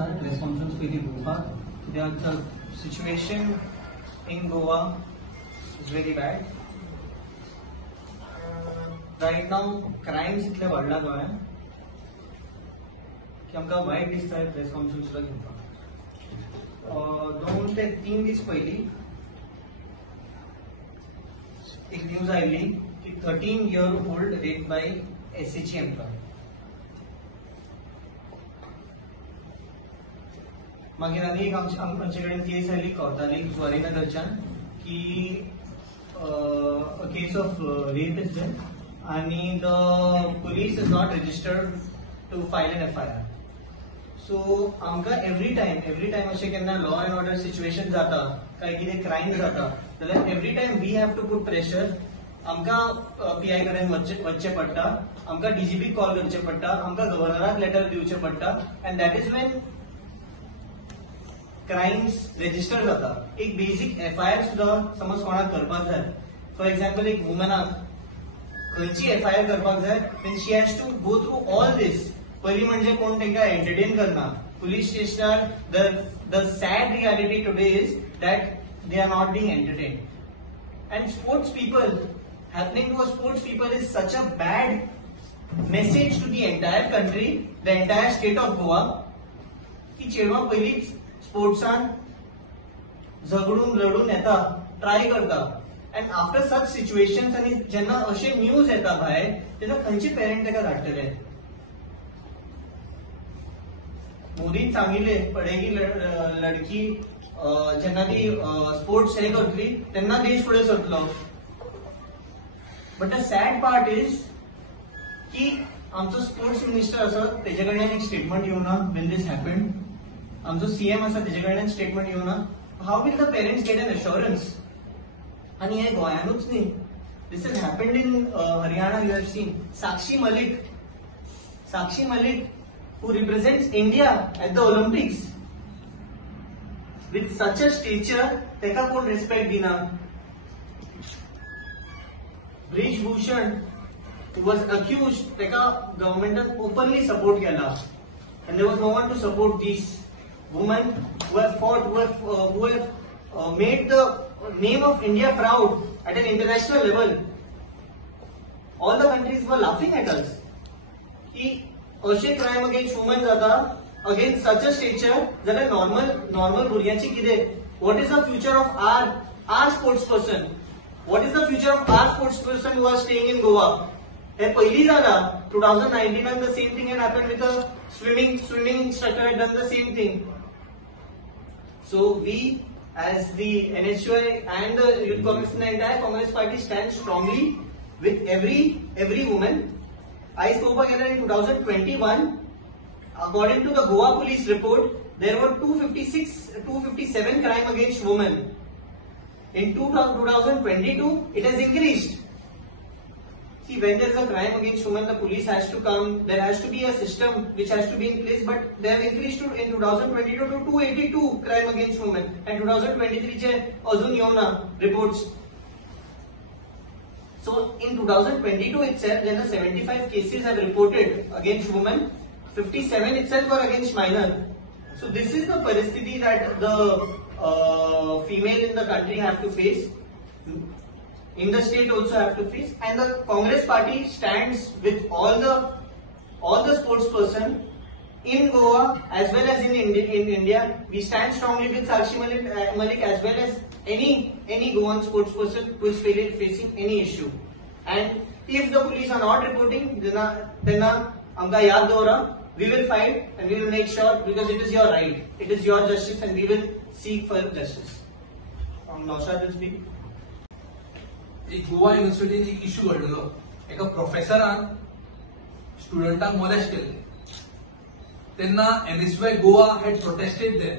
start press conference with the Goa. The situation in Goa is very bad. Right now, crimes इतले वाढला गोंयान की आमकां वायट दिसता प्रेस कॉन्फरन्स सुद्दां घेवपाक. 2 ते 3 दीस पयलीं एक न्यूज आयिल्ली की 13-year-old raped by SHE employee. मागीर आनी एक आमचे कडेन केस आयिल्ली कोर्टाली जुवारीनगरच्यान की a case of rape is there and the police is not registered to file an FIR. So आमकां every time अशें केन्ना law and order situation जाता काय कितें crime जाता जाल्यार every time we have to put pressure. आमकां PI कडेन वचचें पडटा, आमकां DGP कॉल करचें पडटा, आमकां गव्हर्नराक लेटर दिवचें पडटा and that is when crimes register जाता. एक बेसिक FIR सुद्धा समज कोणाक करपाक जाय, फॉर एक्झाम्पल एक वुमनाक खंयची FIR करपाक जाय, then she has to go through all this. पयलीं म्हणजे कोण तांकां एंटरटेन करना. पुलीस स्टेशनार the sad reality today is that they are not being entertained. And sports people, happening to sports people is such a bad message to the entire country, the entire state of Goa, की चेडवां पयलींच स्पोर्ट्सान झगडून लढून येता, try करता. And after such situations आनी जेन्ना अशे news येता भायर तेन्ना खंयचे पेरेंट ताका धाडटले. मोदीन सांगिल्ले पडेगी लडकी जेन्ना ती स्पोर्ट्स हे करतली तेन्ना देश फुडें सरतलो. But the sad part is की आमचो स्पोर्ट्स मिनिस्टर आसा तेजे कडल्यान एक स्टेटमेंट येवना वेन दिस हॅपन्ड. आमचो CM आसा तेजे कडल्यान स्टेटमेंट येवना. How will the parents get an assurance? आनी हे गोंयानूच न्ही, this is happened in Haryana. You have seen Sakshi Malik who represents India at the Olympics with such a stature, तेका कोण रिस्पेक्ट दिना. Bridge Bhushan who was accused, तेका गव्हर्नमेंटान ओपनली सपोर्ट केला and there was no one to support these women who have fought, who have made the name of India proud at an international level. All the countries were laughing at us. कि अशे crime against women जाता against such a stature, जाल्यार normal भुरग्यांची कितें? What is the future of our sports person? What is the future of our sports person who are staying in Goa? हे पहिली जाला 2019 and the same thing had happened with a swimming instructor had done the same thing. So we as the NSUI and the Youth Congress and the entire Congress party stand strongly with every woman. I spoke again in 2021. According to the Goa police report, there were 257 crime against women. In 2022, it has increased. See, when there is a crime against women, the police has to come. There has to be a system which has to be in place. But they have increased in 2022 to 282 crime against women, and 2023 चे अजून येवना reports. So in 2022 itself, there are 75 cases have reported against women. 57 itself were against minor. So this is the परिस्थिति that the female in the country have to face. In the state also have to face, and the Congress party stands with all the sports person in Goa as well as in India. We stand strongly with Sakshi Malik as well as any Goan sports person who is facing any issue. And if the police are not reporting, then amka yaad dora, we will fight and we will make sure, because it is your right, it is your justice, and we will seek for justice. Naushad will speak. एक गोवा युनिव्हर्सिटीन एक issue घडलो. एका प्रोफेसरान स्टुडंटांक molest केले. तेन्ना NSUI Goa had protested देर.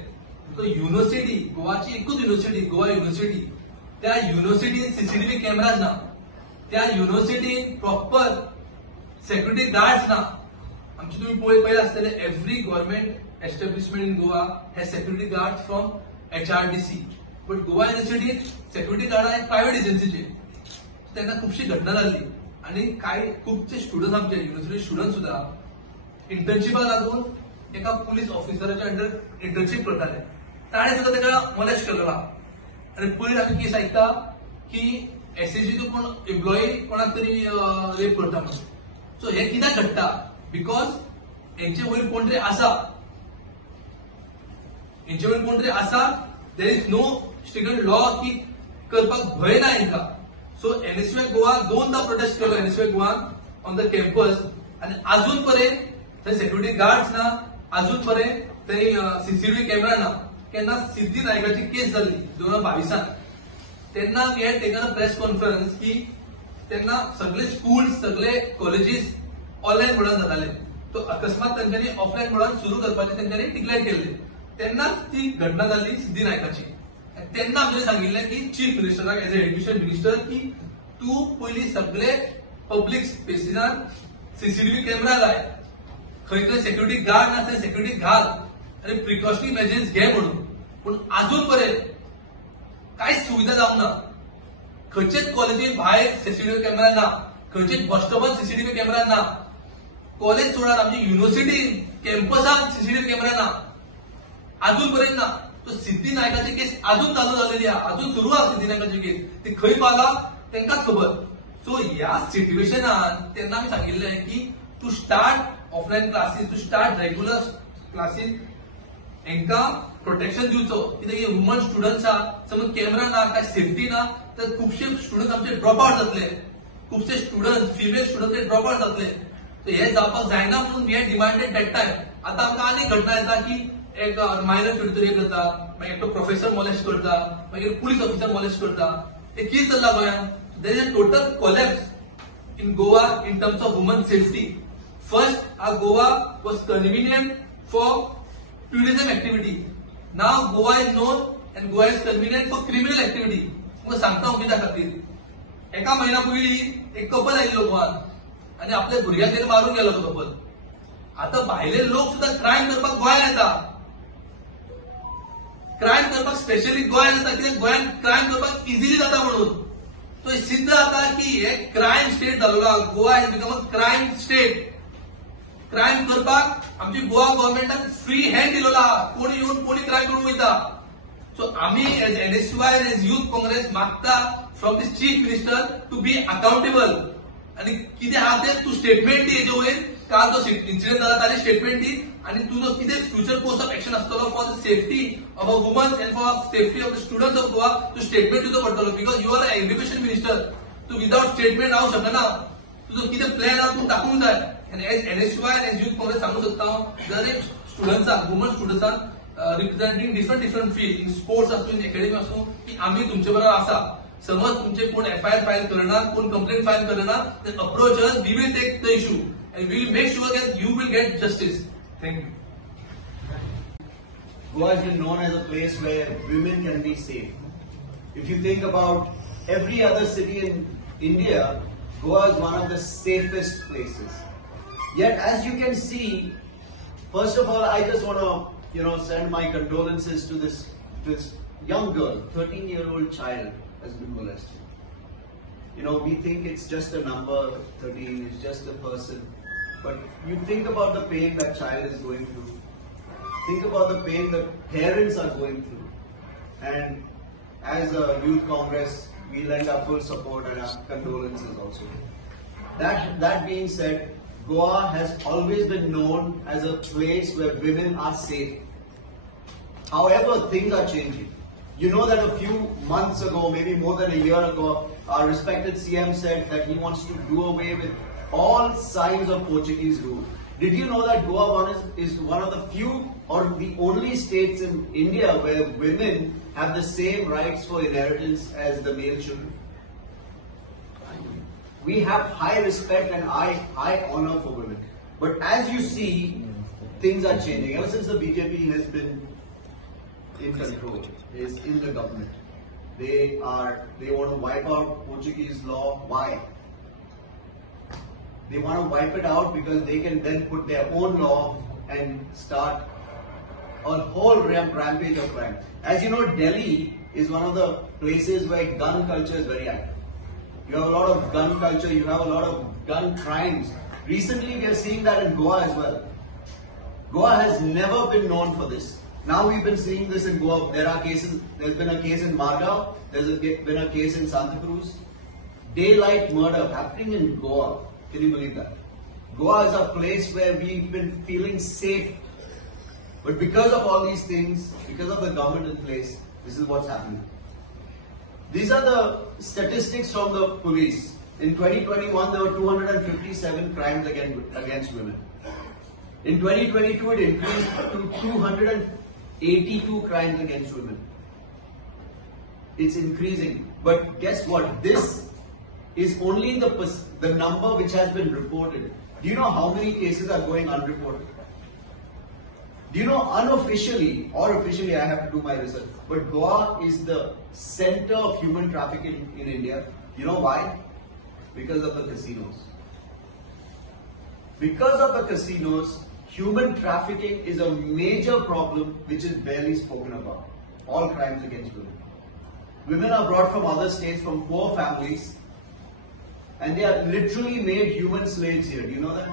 तो university, गोवाची एकूच university, Goa university, त्या युनिव्हर्सिटीन CCTV cameras ना. त्या युनिव्हर्सिटीन प्रॉपर सेक्युरिटी गार्ड्स ना. आमची तुम्ही पळयला आसतले every government establishment in Goa has security guards from HRDC. But Goa युनिव्हर्सिटीत सेक्युरिटी गार्ड आहेत प्रायव्हेट एजन्सीचे. त्यांना खूपशी घटना झाली आणि काय खूपचे स्टुडंट आमचे युनिव्हर्सिटी स्टुडंट सुद्धा इंटर्नशिपाक लागून एका पुलीस ऑफिसराच्या अंडर इंटर्नशिप करताले ताणे सुद्धा तेका मोलेस्ट केलेला आणि पुढील आम्ही केस ऐकता की एसएसजीचो कोण एम्प्लॉई कोणाक तरी रेप करता म्हणून. सो हे कित्याक घडटा बिकॉज हेंचे वयर कोण तरी आसा there is no strict law की करपाक भंय ना हेंका. सो एनएसयूआय गोवा दोनदा प्रोटेस्ट केलो एनएसयूआय गोवान ऑन द कॅम्पस आणि अजून पर्यंत थंय सेक्युरिटी गार्ड्स ना, अजून पर्यंत थंय सीसीटीव्ही कॅमेरा ना. केन्ना सिद्धी नायकाची केस जाल्ली 2022 तेन्ना we had taken a press conference की तेन्ना सगळे स्कूल्स सगळे कॉलेजीस ऑनलाईन मोडान जाताले. तो अकस्मात तांच्यांनी ऑफलाईन मोडान सुरू करपाचें तांच्यांनी डिक्लेअर केल्लें. तेन्नाच ती घटना जाल्ली सिद्धी नायकाची. तेन्ना आमचे सांगिल्लें की चीफ मिनिस्टराक एज ए एड्युकेशन मिनिस्टर की तूं पयलीं सगळे पब्लीक स्पेसिसार सीसीटीव्ही कॅमेरा लाय, खंय खंय सेक्युरिटी गार्ड ना थंय सेक्युरिटी घाल आणि प्रिकॉशनरी मेजर्स घे म्हणून. पूण अजून पर्यंत कांयच सुविधा जावंक ना. खंयचेच कॉलेजीन भायर सीसीटीव्ही कॅमेरा ना, खंयचेच बस स्टॉपार सीसीटीव्ही कॅमेरा ना, कॉलेज सोडात आमची युनिव्हर्सिटी कॅम्पसात सीसीटीव्ही कॅमेरा ना, अजून पर्यंत ना. तो सिद्धी नायकाची केस अजून चालू झालेली आहे, अजून सुरू आहे सिद्धी नायकाची केस. ती खंय पावला तेंकाच खबर. सो ह्या सिच्युएशनान तेन्ना आमी सांगिल्लें की to start offline classes, to start regular classes हेंका प्रोटेक्शन दिवचो. कित्याक वुमन स्टुडंट्स आहा, समज कॅमेरा ना काय सेफ्टी ना तर खुबशे स्टुडंट आमचे ड्रॉप आउट जातले, खुबशे student female student drop out जातले. हे जावपाक जायना म्हणून we had demanded that time. आता आमकां आनी घटना येता की एक मायनर स्टुडंट रेप जाता, मागीर एकटो प्रोफेसर मॉलेस्ट करता, मागीर पुलीस ऑफिसर मॉलेस्ट करता. हे कितें चल्लां गोंयांत? There is a total collapse in Goa in terms of woman safety. First Goa was convenient for tourism activity. Now Goa is non and Goa is convenient for criminal activity. तुमकां सांगता हांव कित्या खातीर. एका म्हयन्या पयलीं एक कपल आयिल्लो गोवान आनी आपल्या भुरग्यांक तेणे मारून गेलो तो कपल. आता भायले लोक सुद्धा क्रायम करपाक गोंयांत येता. क्रायम करपाक स्पेशली गोंयांत येता कित्याक गोंयांत क्रायम करपाक इजिली जाता म्हणून. तो सिद्ध जाता की हे क्रायम स्टेट जाल्लो आहा. Goa is become a crime state. Crime करपाक आमची गोवा गव्हर्नमेंटान फ्री हँड दिलेलो आहा. कोणी येऊन कोणी क्रायम करून वयता. सो आम्ही as NSUI as youth Congress मागता from this chief minister to be accountable. आणि कितें आहा तें तूं स्टेटमेंट दी हेजे वयर. काल तो इन्सिडेंट जाला तारी स्टेटमेंट दी आणि तुजो कितें फ्युचर कोर्स ऑफ एक्शन आसतलो for the safety of a womans and for safety of the students of Goa. तू स्टेटमेंट दिवचो पडटलो because you are a education minister. तू विदाउट स्टेटमेंट रावूंक शकना. तुजो कितें प्लॅन आहा तूं दाखोवंक जाय. आनी as NSUI as youth Congress सांगूंक सोदता हांव जर एक स्टुडंट्सांक वुमन स्टुडंट्सांक representing different field in sports आसूं इन एकेडमी आसूं की आमी तुमचे बरोबर आसा. समज तुमचे कोण एफआयआर फायल करना, कोण कंप्लेंट फायल करना, then approach us, we will take the issue and we will make sure that you will get justice. Thank you. Goa has been known as a place where women can be safe. If you think about every other city in India, Goa is one of the safest places. Yet as you can see, first of all, I just want to send my condolences to this young girl, 13-year-old child has been molested. We think it's just a number, 13 is just a person. But you think about the pain that child is going through. Think about the pain that parents are going through. And as a youth congress, we lend our full support and our condolences also. That being said, Goa has always been known as a place where women are safe. However, things are changing. You know that a few months ago, maybe more than a year ago, our respected CM said that he wants to do away with all signs of Portuguese rule. Did you know that Goa is one of the few or the only states in India where women have the same rights for inheritance as the male children? We have high respect and high honor for women. But as you see, things are changing. Ever since the BJP has been in control, is in the government, they want to wipe out Portuguese law. Why? They want to wipe it out because they can then put their own law and start a whole rampage of crime. As you know, Delhi is one of the places where gun culture is very active. You have a lot of gun culture, you have a lot of gun crimes. Recently we are seeing that in Goa as well. Goa has never been known for this. Now we've been seeing this in Goa. There are cases. There's been a case in Margao. Been a case in Santa Cruz. Daylight murder happening in Goa. Can you believe that? Goa is a place where we've been feeling safe. But because of all these things, because of the government in place, this is what's happening. These are the statistics from the police. In 2021, there were 257 crimes against women. In 2022, it increased to 282 crimes against women. It's increasing. But guess what? This is only the number which has been reported. Do you know how many cases are going unreported? Do you know unofficially or officially, I have to do my research, but Goa is the center of human trafficking in India. You know why? Because of the casinos. Because of the casinos, human trafficking is a major problem which is barely spoken about. All crimes against women. Women are brought from other states, from poor families, and they are literally made human slaves here. Do you know that?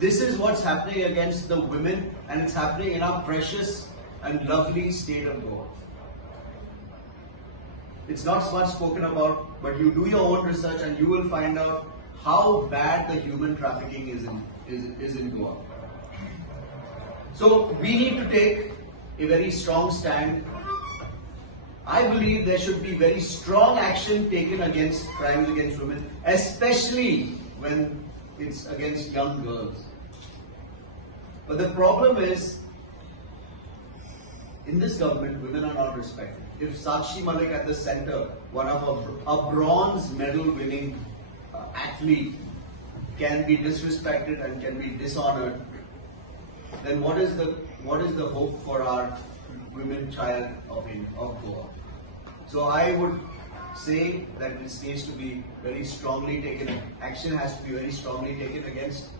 This is what's happening against the women, and it's happening in our precious and lovely state of Goa. It's not much spoken about, but you do your own research and you will find out how bad the human trafficking is in Goa. So we need to take a very strong stand. I believe there should be very strong action taken against crimes against women, especially when it's against young girls. But the problem is, in this government, women are not respected. If Sakshi Malik at the center, one of a bronze medal winning athlete, can be disrespected and can be dishonored, then what is the hope for our women child of Goa? So I would say that this needs to be very strongly taken. Action has to be very strongly taken against,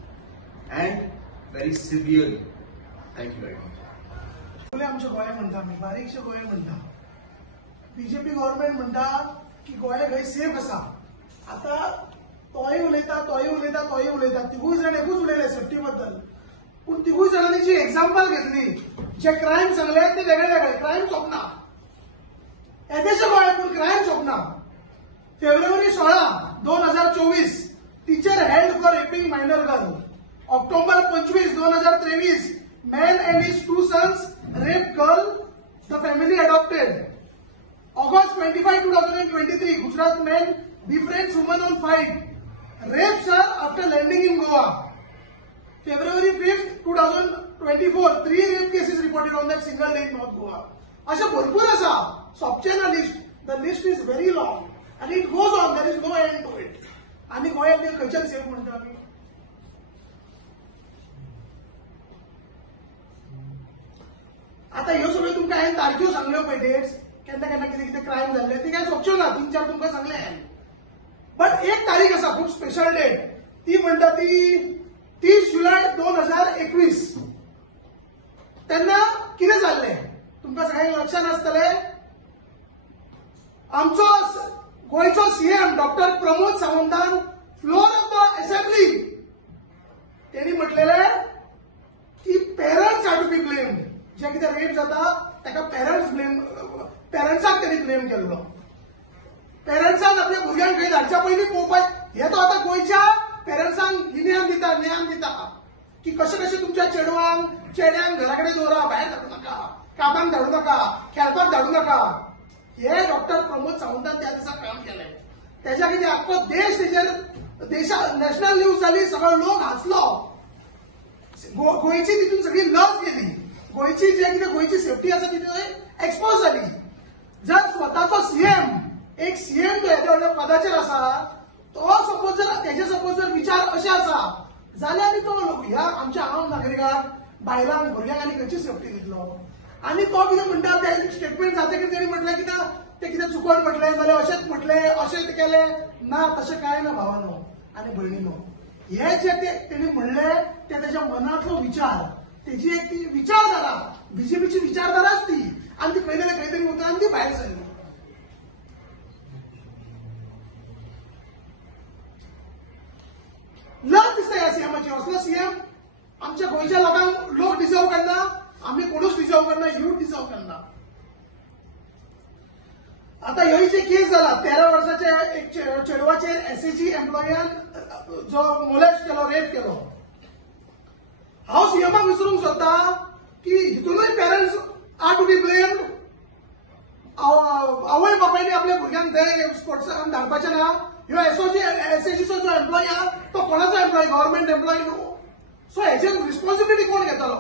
and very severely. Thank you very much. आमच्या गोंया म्हणटा आमी बारीकशे गोंया म्हणटा BJP government म्हणटा की गोंया खंय सेफ आसा आता तोय उलयता तिगूय जाण एकूच उलयले सेफ्टी बद्दल पूण तिगूय जाणांनी जी एग्जाम्पल घेतली जे क्रायम सांगले ते वेगळे वेगळे क्रायम सोपना येदेशे गोंया पूण क्रायम सोपना फेब्रुवारी 16, 2024 teacher held for raping minor girl October 25, 2023 man and his 2 sons raped girl the family adopted. August 25, 2023 Gujarat man befriends woman on fight, rapes her after landing in Goa. February 5th, 2024 3 rape cases reported on that single day in North Goa. Asha bharpur asa soapche na list. The list is very long and it goes on. There is no end to it. Ani goya ते खंयच्यान safe म्हणटा आमी आता ह्यो सगळ्यो तुमकां हांवें तारख्यो सांगल्यो पळय डेट्स केन्ना केन्ना कितें कितें क्रायम जाल्ले ती काय सोपच्यो ना 3-4 तुमकां सांगले बट एक तारीख आसा खूब स्पेशल डेट ती म्हणटा ती 30 जुलय 2021 तेन्ना कितें जाल्लें तुमकां सगळ्यांक लक्षात आसतलें आमचो गोंयचो सीएम डॉक्टर प्रमोद सावंतान फ्लोर ऑफ द असेंब्ली तेणी म्हटलेलें की parents are to be blamed जे कितें रेप जाता ताका पेरंट्साक तेणी ब्लेम केल्लो पेरंट्सान आपल्या भुरग्यांक खंय धाडच्या पयलीं पळोवपाक हे तो आतां गोंयच्या पेरंट्सांक ज्ञान दिता की कशें कशें तुमच्या चेड्यांक घरा कडेन दवरा भायर धाडूं नाका कामाक धाडूं नाका खेळपाक धाडूं नाका हे डॉक्टर प्रमोद सावंतान त्या दिसा काम केलें तेच्या कितें आख्खो देश तेजेर नॅशनल न्यूज जाली सगळो लोक हांसलो गोंयची तितून सगळी लज गेली गोंयची जे कितें गोंयची सेफ्टी आसा ती थंय एक्सपोज जाली जर स्वताचो सीएम एक सीएम जो येदे व्हडल्या पदाचेर आसा तो सपोज जर विचार अशे आसा जाल्यार तो ह्या आमच्या आम नागरिकांक बायलांक भुरग्यांक आनी खंयची सेफ्टी दितलो आनी तो कितें म्हणटा ते स्टेटमेंट जातकीर तेणी म्हटलें की ते कितें चुकोन म्हटलें जाल्यार अशेंच म्हटलें अशें केलें ना तशें कांय ना भावानो आनी भयणीनो हे जे तेणी म्हणलें ते तेज्या मनांतलो विचार तेजी एक ती विचारधारा बीजेपीची विचारधाराच ती आणि ती खंय ना खंय तरी उतरान ती भायर सरली लज दिसता ह्या सीएमाची असलो सीएम आमच्या गोंयच्या आम्ही कोणूच डिजर्व करना, यूथ डिजर्व करना. आता ह्यो जे केस जाला 13 वर्साच्या एक चेडवाचेर एसएसजी एम्प्लॉयान जो मोलेस्ट केलो, रेप केलो. हांव सीएमाक विचारूंक सोदता की हितूनय parents are to be blamed. आवय बापायनी आपल्या भुरग्यांक थंय स्पोर्ट्सान धाडपाचें ना. ह्यो एसएसजीचो जो एम्प्लॉय आहा तो कोणाचो एम्प्लॉय? गव्हर्नमेंट एम्प्लॉय न्हू. सो हेचेर रिस्पॉन्सिबिलिटी कोण घेतलो?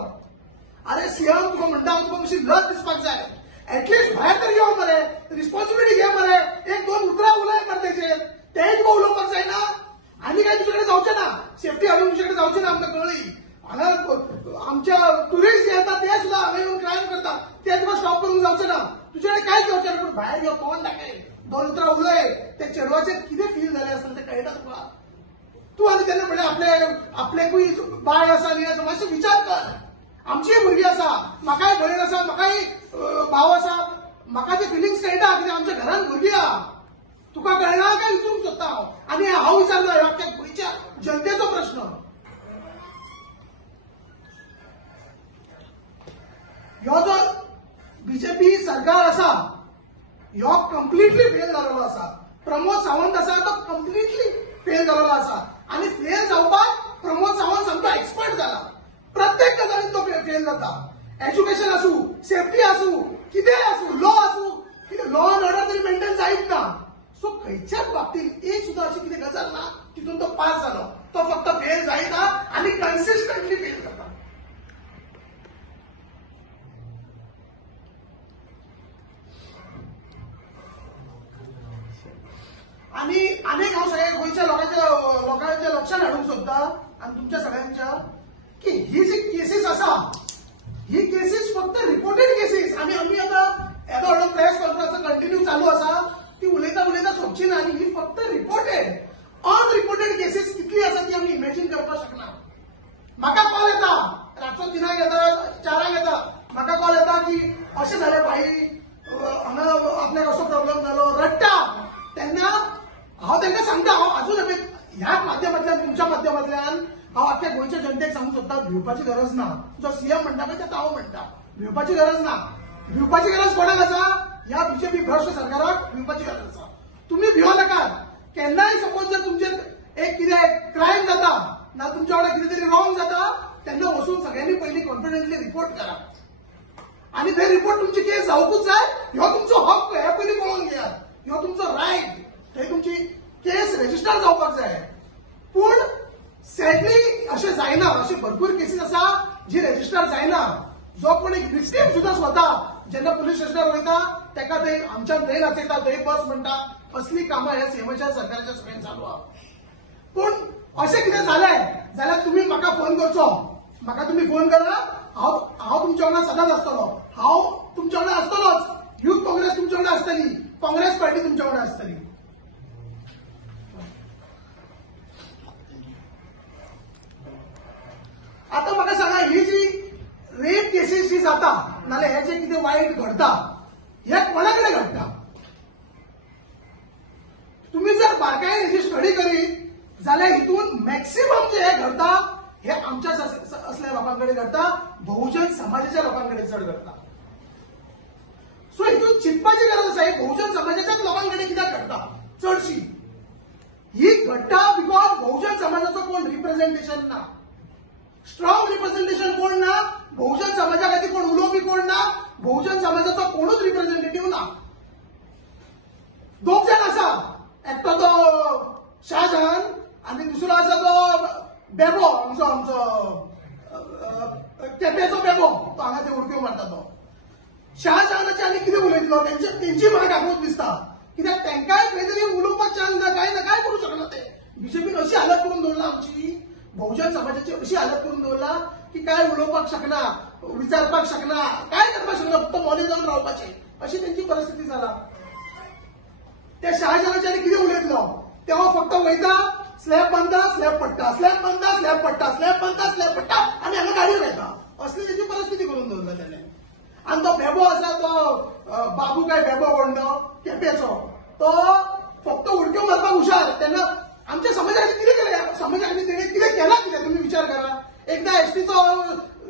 अरे सीएम तुका म्हणटा तुका कशी लज दिसपाक जाय. एटलीस्ट भायर तर यो मरे, रिस्पॉन्सिबिलिटी घे मरे. एक दोन उतरां उलय मरे तेचेर, तेंय तुका उलोवपाक जायना. आनी काय तुजे कडेन जावचें ना. सेफ्टी हाडून तुजे कडेन जावचें ना. आमकां कळ्ळी. हांगा आमच्या टुरिस्ट जे येतात ते सुद्धा हांगा येवन क्रायम करतात, ते तुका स्टॉप करूंक जावचें ना. तुजे कडेन कांयच जावचें ना. पूण भायर यो, तोंड दाखय, दोन उतरां उलय. ते चेडवाचेर कितें फील जालें आसतलें तें कळटा तुका. तूं आनी तेन्ना म्हणलें आपलेकूय बाय आसा न्ही आसा, मातशें विचार कर. आमचीय भुरगीं आसा, म्हाकाय भयण आसा, म्हाकाय भाव आसा. म्हाका ते फिलिंग्स कळटा कित्याक आमच्या घरांत भुरगीं आहा. तुका कळना काय विचारूंक सोदता हांव. आनी हांव विचारलो ह्यो आख्या गोंयच्या जनतेचो प्रश्न. ह्यो जो बीजेपी सरकार आसा ह्यो कंप्लिटली फेल जालेलो आसा. प्रमोद सावंत आसा तो कंप्लिटली फेल जालेलो आसा. आनी फेल जावपाक प्रमोद सावंत सामको एक्सपर्ट जाला. प्रत्येक गजालीन तो फेल जाता. एज्युकेशन आसूं, सेफ्टी आसूं, कितेंय आसूं, लॉ आसूं, कितें लॉ अँड ऑर्डर तरी मेंटेन जायत ना. सो खंयच्याच बाबतींत एक सुद्दां अशी कितें गजाल ना तितून तो पास जालो. तो फक्त फेल जायता आनी कन्सिस्टंटली फेल जाता. आणि अनेक हांव सगळ्या गोंयच्या लोकांच्या लक्षात हाडूंक सोदता आनी तुमच्या सगळ्यांच्या की ही जी केसीस आसा ही केसीस फक्त रिपोर्टेड केसीस. आनी आमी आतां येदो व्हडलो प्रेस कॉन्फरन्स कंटिन्यू चालू आसा ती उलयता सोंपची ना. आनी ही फक्त रिपोर्टेड. अनरिपोर्टेड केसीस कितली आसा ती आमी इमॅजिन करपाक शकना. म्हाका कॉल येता रातचो 3 येता 4 येता. म्हाका कॉल येता की अशें जालें भाई, हांगा आपल्याक असो प्रॉब्लेम जालो, रडटा. तेन्ना हांव तांकां सांगता, हांव अजून ह्या माध्यमांतल्यान तुमच्या माध्यमांतल्यान हांव आख्या गोंयच्या जनतेक सांगूंक सोदता, भिवपाची गरज ना. जो सीएम म्हणटा पळय तें हांव म्हणटा, भिवपाची गरज ना. भिवपाची गरज कोणाक आसा? ह्या बीजेपी भ्रश्ट सरकाराक भिवपाची गरज आसा. तुमी भिवो नाकात. केन्नाय सपोज जर तुमचेर एक कितें क्रायम जाता ना तुमच्या वांगडा कितें तरी रॉंग जाता तेन्ना वचून सगळ्यांनी पयलीं कॉन्फिडंटली रिपोर्ट करा. आनी ते रिपोर्ट तुमची केस जावंकूच जाय. ह्यो तुमचो हक्क, हे पयलीं पळोवन घेयात. ह्यो तुमचो रायट. थंय तुमची केस रजिस्टर जावपाक जाय. पूण सॅडली अशें जायना. अशी भरपूर केसीस आसा जी रजिस्टर जायना. जो कोण एक विक्टीम सुद्दां स्वता जेन्ना पुलीस स्टेशनार वयता तेका थंय आमच्यान थंय नाचयता, थंय बस म्हणटा. असली कामां ह्या सीएमाच्या सरकाराच्या सगळ्यांत चालू आहा. पूण अशें कितें जालें जाल्यार तुमी म्हाका फोन करचो. म्हाका तुमी फोन करा. हांव तुमच्या वांगडा सदांच आसतलो. हांव तुमच्या वांगडा आसतलोच. युथ काँग्रेस तुमच्या वांगडा आसतली. काँग्रेस पार्टी तुमच्या वांगडा आसतली. आता म्हाका सांगा, ही जी रेप केसीस जी जाता नाल्यार हे जे कितें वायट घडटा हे कोणा कडेन घडटा? तुम्ही जर बारकायेन हेची स्टडी करीत जाल्यार हितून मॅक्सिमम जे हे घडटा हे आमच्या असल्या लोकांकडे घडटा. बहुजन समाजाच्या लोकांकडे चड घडटा. सो हितून चिंतपाची गरज आसा. हे बहुजन समाजाच्याच लोकांकडे कित्याक घडटा चडशी? ही घडटा बिकॉज बहुजन समाजाचो कोण रिप्रेझेंटेशन ना. स्ट्रॉंग रिप्रेझेंटेशन कोण ना. बहुजन समाजा खातीर कोण उलोवपी कोण ना. बहुजन समाजाचो कोणूच रिप्रेझेंटेटिव्ह ना. 2 जाण आसा. एकटो तो शाहजहान आनी दुसरो आसा तो बेबो, आमचो केपेचो बेबो. तो हांगा ते उडक्यो मारता तो. शाहजहानाचे आनी कितें उलयतलो? तेंची म्हाका घाबरूच दिसता. कित्याक तांकांय खंय तरी उलोवपाक चान्स ना. काय करूं शकना ते. बीजेपीन अशी हालत करून दवरला आमची, बहुजन समाजाची अशी हालत करून दवरला की काय उलोवपाक शकना, विचारपाक शकना, काय करपाक शकना. फक्त मोने जावन रावपाचें अशी तेंची परिस्थिती जाला. त्या शाहजहानाचे आनी कितें उलयतलो? तेव्हा फक्त वयता, स्लॅब बांदता, स्लॅब पडटा, स्लॅब बांदता, स्लॅब पडटा, स्लॅब बांदता, स्लॅब पडटा आनी हांगा गाडयो घेता. असली तेंची परिस्थिती करून दवरला तेणे. आनी तो बेबो आसा तो बाबू काय बेबो कोण तो केपेचो, तो फक्त उडक्यो मारपाक हुशार. तेन्ना आमच्या समाजाने कितें केलें? समाजाने तेणे कितें केलां? कितें तुमी विचार करा. एकदा एसटीचो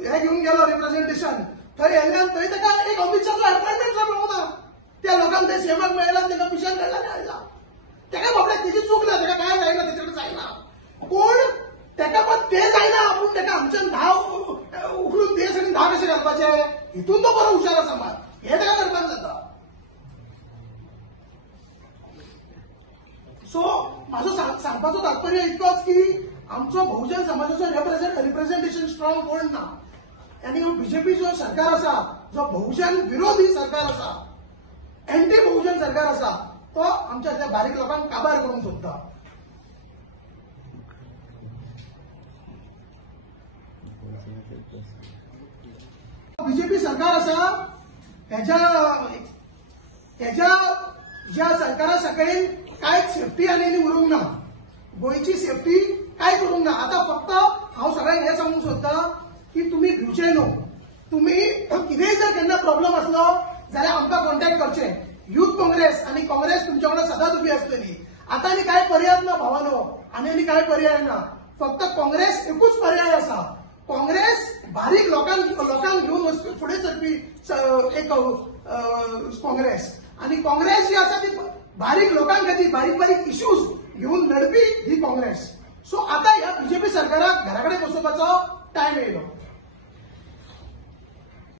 हे घेवन गेलो रिप्रेझेंटेशन. थंय येयल्यान थंय ताका एक अमित शाहचो अपॉइंटमेंट मेळूना त्या लोकांक थंय सेवक मेळयला ताका मिशन मेळयला ताका बाबड्या तेजी चूक ना ताका काय जायना तेचे कडेन जायना पूण ताका पण ते जायना पूण ताका आमच्यान धाव उखलून देश आनी धा कशें घालपाचे हितून तो बरो हुशार आसा मात हे ताका करपाक जाता. सो माझो सांगपाचो तात्पर्य इतकोच की आमचो बहुजन समाजाचो रिप्रेझेंटेशन स्ट्रॉंग कोण ना आनी बीजेपी जो सरकार आसा जो बहुजन विरोधी सरकार आसा एंटी बहुजन सरकार आसा तो आमच्या बारीक लोकांक काबार करूंक सोदता. बीजेपी सरकार आसा हेज्या ज्या सरकारा सकयल कांयच सेफ्टी आनी उरूंक ना गोंयची सेफ्टी कांयच उरूंक ना. आतां फक्त हांव सगळ्यांक हें सांगूंक सोदतां की तुमी भिवचे न्हू तुमी कितेंय जर केन्ना प्रॉब्लेम आसलो जाल्यार आमकां कॉन्टॅक्ट करचें. युथ काँग्रेस आनी काँग्रेस तुमच्या वांगडा सदांच उबी आसतली. आतां आनी कांय पर्याय ना भावानो आनी कांय पर्याय ना फक्त काँग्रेस एकूच पर्याय आसा. काँग्रेस बारीक लोकांक घेऊन फुडें सरपी एक काँग्रेस आनी काँग्रेस जी आसा ती बारीक लोकांक खातीर बारीक बारीक इश्यूज घेऊन लढपी ही काँग्रेस. सो आतां ह्या बीजेपी सरकाराक घरा कडेन बसोवपाचो टायम येयलो.